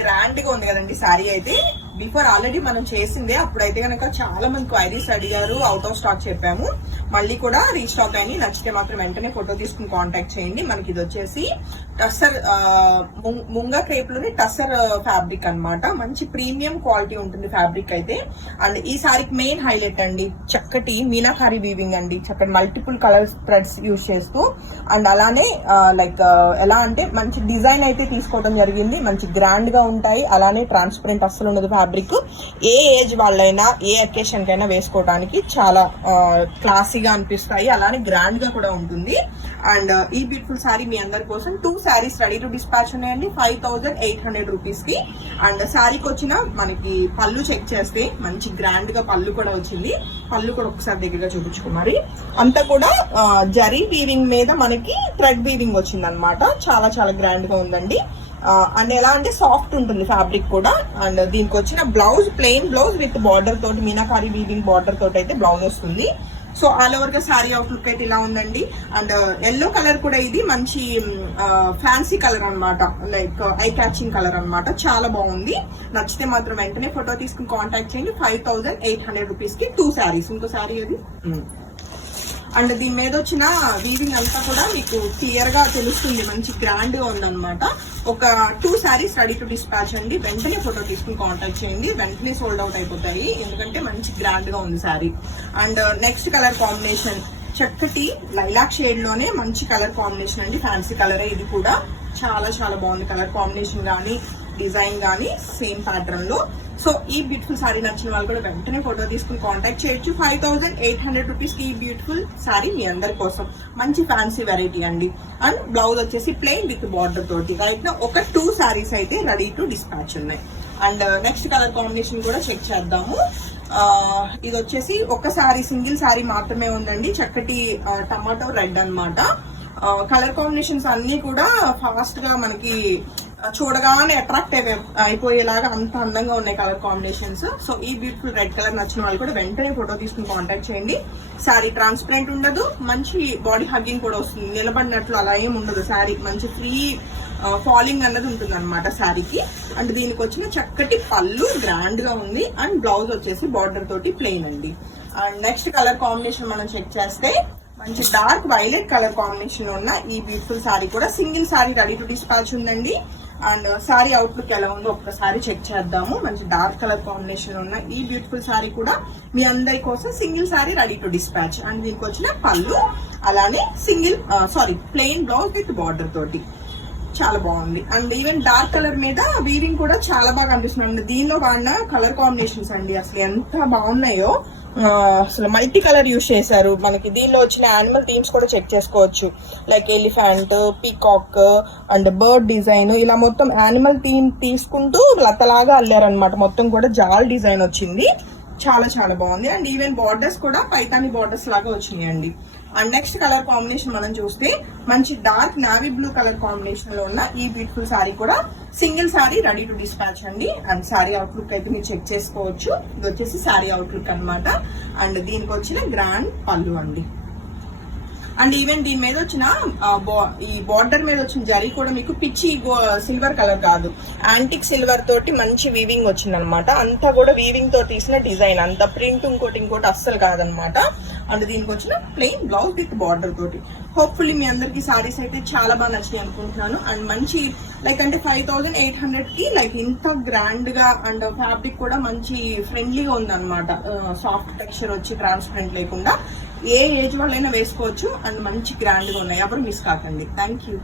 Grand గా ఉంది కదండి శారీ అయితే. బిఫోర్ ఆల్రెడీ మనం చేసిందే, అప్పుడైతే కనుక చాలా మంది క్వైరీస్ అడిగారు, అవుట్ ఆఫ్ స్టాక్ చెప్పాము. మళ్ళీ కూడా రీస్టాక్ అయ్యి, నచ్చితే మాత్రం వెంటనే ఫోటో తీసుకుని కాంటాక్ట్ చేయండి. మనకి ఇది వచ్చేసి టస్సర్ ముంగా క్రేప్ లోని టస్సర్ ఫ్యాబ్రిక్ అన్నమాట. మంచి ప్రీమియం క్వాలిటీ ఉంటుంది ఫ్యాబ్రిక్ అయితే. అండ్ ఈ సారీకి మెయిన్ హైలైట్ అండి చక్కటి మీనాకారి వీవింగ్ అండి, చక్కటి మల్టిపుల్ కలర్ థ్రెడ్స్ యూజ్ చేస్తూ. అండ్ అలానే లైక్ ఎలా అంటే మంచి డిజైన్ అయితే తీసుకోవడం జరిగింది, మంచి గ్రాండ్ గా ఉంటాయి. అలానే ట్రాన్స్పరెంట్ అస్సలు ఉండదు ఫ్యాబ్రిక్. ఏ ఏజ్ వాళ్ళైనా ఏ అకేషన్ కైనా వేసుకోవడానికి చాలా క్లాసీగా అనిపిస్తాయి, అలానే గ్రాండ్ గా కూడా ఉంటుంది. అండ్ ఈ బ్యూటిఫుల్ సారీ మీ అందరి కోసం 2 సారీస్ రెడీ టు డిస్పాచ్ ఉన్నాయండి 5800 రూపీస్ కి. అండ్ సారీకి వచ్చిన మనకి పళ్ళు చెక్ చేస్తే మంచి గ్రాండ్ గా పళ్ళు కూడా వచ్చింది. పళ్ళు కూడా ఒకసారి దగ్గరగా చూపించుకున్నారు. అంతా కూడా జరీ వీవింగ్ మీద మనకి థ్రెడ్ వీవింగ్ వచ్చింది అనమాట. చాలా చాలా గ్రాండ్ గా ఉందండి. అండ్ ఎలా అంటే సాఫ్ట్ ఉంటుంది ఫ్యాబ్రిక్ కూడా. అండ్ దీనికి వచ్చిన blouse plain blouse with border తోటి మీనాకారి వీవింగ్ బార్డర్ తోటి అయితే బ్లౌజ్ వస్తుంది. సో ఆల్ ఓవర్ గా శారీ అవుట్ లుక్ అయితే ఇలా ఉందండి. అండ్ ఎల్లో కలర్ కూడా ఇది మంచి ఫ్యాన్సీ కలర్ అన్నమాట, లైక్ ఐ క్యాచింగ్ కలర్ అన్నమాట. చాలా బాగుంది. నచ్చితే మాత్రం వెంటనే ఫోటో తీసుకుని కాంటాక్ట్ చేయండి. 5800 రూపీస్ కి 2 సారీస్. ఇంకో సారీ అది. అండ్ దీని మీద వచ్చిన వీవింగ్ అంతా కూడా మీకు క్లియర్ గా తెలుస్తుంది, మంచి గ్రాండ్ గా ఉందన్నమాట. ఒక 2 సారీస్ రెడీ టు డిస్పాచ్ అండి. వెంటనే ఫోటో తీసుకుని కాంటాక్ట్ చేయండి, వెంటనే సోల్డ్ అవుట్ అయిపోతాయి, ఎందుకంటే మంచి గ్రాండ్ గా ఉంది sorry. And next colour combination చక్కటి లైలాక్ షేడ్ లోనే మంచి కలర్ కాంబినేషన్ అండి. ఫ్యాన్సీ కలరే ఇది కూడా. చాలా చాలా బాగుంది కలర్ కాంబినేషన్ గానీ, డిజైన్ గానీ సేమ్ ప్యాటర్న్ లో. సో ఈ బ్యూటిఫుల్ సారీ నచ్చిన వాళ్ళు కూడా వెంటనే ఫోటో తీసుకుని కాంటాక్ట్ చేయొచ్చు. 5800 రూపీస్ కి ఈ బ్యూటిఫుల్ సారీ మీ అందరి కోసం. మంచి ఫ్యాన్సీ వెరైటీ అండి. అండ్ బ్లౌజ్ వచ్చేసి ప్లెయిన్ విత్ బార్డర్ తోటి. రైట్ నా ఒక 2 సారీస్ అయితే రెడీ టు డిస్పాచ్ ఉన్నాయి. అండ్ నెక్స్ట్ కలర్ కాంబినేషన్ కూడా చెక్ చేద్దాము. ఇది వచ్చేసి ఒక సారీ, సింగిల్ సారీ మాత్రమే ఉందండి. చక్కటి టమాటో రెడ్ అన్నమాట. కలర్ కాంబినేషన్స్ అన్ని కూడా ఫాస్ట్ గా మనకి చూడగానే అట్రాక్ట్ అయిపోయేలాగా అంత అందంగా ఉన్నాయి కలర్ కాంబినేషన్స్. సో ఈ బ్యూటిఫుల్ రెడ్ కలర్ నచ్చిన వాళ్ళు కూడా వెంటనే ఫోటో తీసుకుని కాంటాక్ట్ చేయండి. శారీ ట్రాన్స్పరెంట్ ఉండదు, మంచి బాడీ హగ్గింగ్ కూడా వస్తుంది, నిలబడినట్లు అలా ఏం ఉండదు. శారీ మంచి ఫ్రీ ఫాలింగ్ అన్నది ఉంటుంది అనమాట శారీకి. అండ్ దీనికి వచ్చిన చక్కటి పళ్ళు గ్రాండ్ గా ఉంది. అండ్ బ్లౌజ్ వచ్చేసి బార్డర్ తోటి ప్లెయిన్ అండి. అండ్ నెక్స్ట్ కలర్ కాంబినేషన్ మనం చెక్ చేస్తే మంచి డార్క్ వైలెట్ కలర్ కాంబినేషన్ ఉన్న ఈ బ్యూటిఫుల్ సారీ కూడా single sorry ready to dispatch ఉందండి. అండ్ సారీ అవుట్లుక్ ఎలా ఉందో ఒక్కసారి చెక్ చేద్దాము. మంచి డార్క్ కలర్ కాంబినేషన్ ఉన్న ఈ బ్యూటిఫుల్ సారీ కూడా మీ అందరి కోసం single sorry ready to dispatch. And దీనికి వచ్చిన పళ్ళు, అలానే ప్లెయిన్ బ్లౌజ్ విత్ బార్డర్ తోటి చాలా బాగుంది. అండ్ ఈవెన్ డార్క్ కలర్ మీద వీవింగ్ కూడా చాలా బాగా అనిపిస్తుంది. దీనిలో వాడిన కలర్ కాంబినేషన్స్ అండి అసలు ఎంత బాగున్నాయో. అసలు మల్టీ కలర్ యూజ్ చేశారు. మనకి దీనిలో వచ్చిన యానిమల్ థీమ్స్ కూడా చెక్ చేసుకోవచ్చు, like elephant, peacock and bird design. ఇలా మొత్తం యానిమల్ థీమ్ తీసుకుంటూ లతలాగా అల్లారనమాట. మొత్తం కూడా జాల్ డిజైన్ వచ్చింది. చాలా చాలా బాగుంది. అండ్ ఈవెన్ బార్డర్స్ కూడా పైతాని బార్డర్స్ లాగా వచ్చినాయండి. అండ్ నెక్స్ట్ కలర్ కాంబినేషన్ మనం చూస్తే మంచి dark navy blue colour combination లో ఉన్న ఈ బ్యూటిఫుల్ సారీ కూడా single sorry ready to dispatch అండి. అండ్ సారీ అవుట్లుక్ అయితే మీరు చెక్ చేసుకోవచ్చు. ఇది వచ్చేసి సారీ అవుట్లుక్ అనమాట. అండ్ దీనికి వచ్చిన గ్రాండ్ పళ్ళు అండి. అండ్ ఈవెన్ దీని మీద వచ్చిన ఈ బార్డర్ మీద వచ్చిన జరీ కూడా మీకు పిచ్చి సిల్వర్ కలర్ కాదు, యాంటిక్ సిల్వర్ తోటి మంచి వీవింగ్ వచ్చింది అనమాట. అంతా కూడా వీవింగ్ తో తీసిన డిజైన్, అంత ప్రింట్ ఇంకోటి అస్సలు కాదనమాట. అండ్ దీనికి వచ్చిన ప్లెయిన్ బ్లౌజ్ విత్ బార్డర్ తోటి. హోప్ఫుల్లీ మీ అందరికి సారీస్ అయితే చాలా బాగా నచ్చినాయి అనుకుంటున్నాను. అండ్ మంచి లైక్ అంటే 5800 కి లైక్ ఇంత గ్రాండ్ గా అండ్ ఫ్యాబ్రిక్ కూడా మంచి ఫ్రెండ్లీగా ఉందన్నమాట. సాఫ్ట్ టెక్స్చర్ వచ్చి ట్రాన్స్పరెంట్ లేకుండా ఏ ఏజ్ వాళ్ళైనా వేసుకోవచ్చు. అండ్ మంచి గ్రాండ్ గా ఉన్నాయి, ఎవరు మిస్ కాకండి. Thank you.